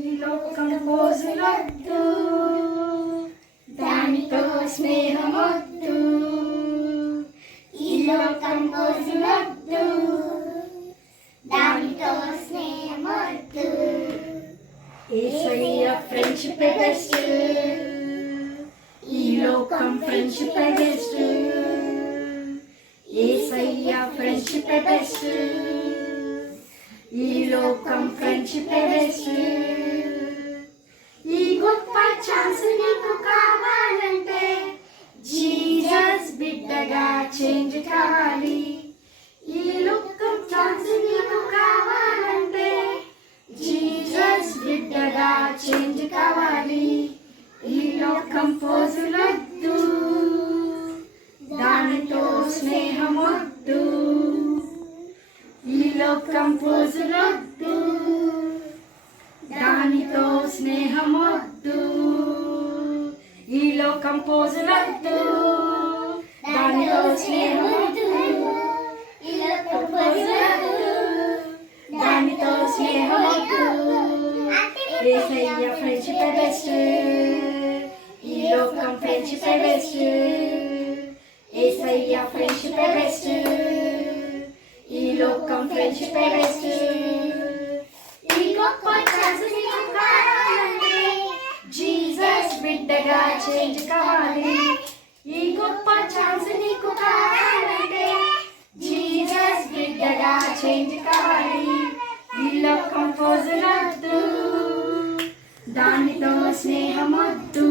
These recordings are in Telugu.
ఈ లోకం పోజులొద్దు, దానితో స్నేహమొద్దు. ఈ లోకం పోజులొద్దు, దానితో స్నేహమొద్దు. యేసయ్య ఫ్రెండ్షిప్ బెస్ట్, ఈ లోకం ఫ్రెండ్షిప్ బెస్ట్. యేసయ్య ఫ్రెండ్షిప్ బెస్ట్, ఈ లోకం ఫ్రెండ్షిప్ బెస్ట్. ఈ గొప్ప ఛాన్స్ నీకు కావాలంటే జీసస్ బిడ్డగా చేంజ్ కావాలి. ఈ లోకం ఛాన్స్ నీకు కావాలంటే జీసస్ బిడ్డగా చేంజ్ కావాలి. ఈ లోకం పోజులొద్దు, దానితో స్నేహమొద్దు. ఈ లోకం పోజులొద్దు, దానితో స్నేహమొద్దు. ఈ లోకం పోజులొద్దు, దానితో స్నేహమొద్దు. ఈ లోకం పోజులొద్దు, దానితో స్నేహమొద్దు. యేసయ్య ఫ్రెండ్షిప్ బెస్ట్, ఈ లోకం ఫ్రెండ్షిప్ బెస్ట్. యేసయ్య ఫ్రెండ్షిప్ బెస్ట్, ఈ లోకం ఫ్రెండ్షిప్ బెస్ట్. ఈ గొప్ప ఛాన్స్ నీకు కావాలంటే జీసస్ బిడ్డగా చేంజ్ కావాలి. ఈ గొప్ప ఛాన్స్ నీకు కావాలంటే జీసస్ బిడ్డగా చేంజ్ కావాలి. ఈ లోకం పోజులొద్దు, దానితో స్నేహమొద్దు.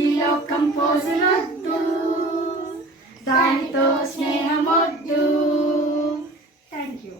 ఈ లోకం పోజులొద్దు, దానితో స్నేహమొద్దు. Thank you.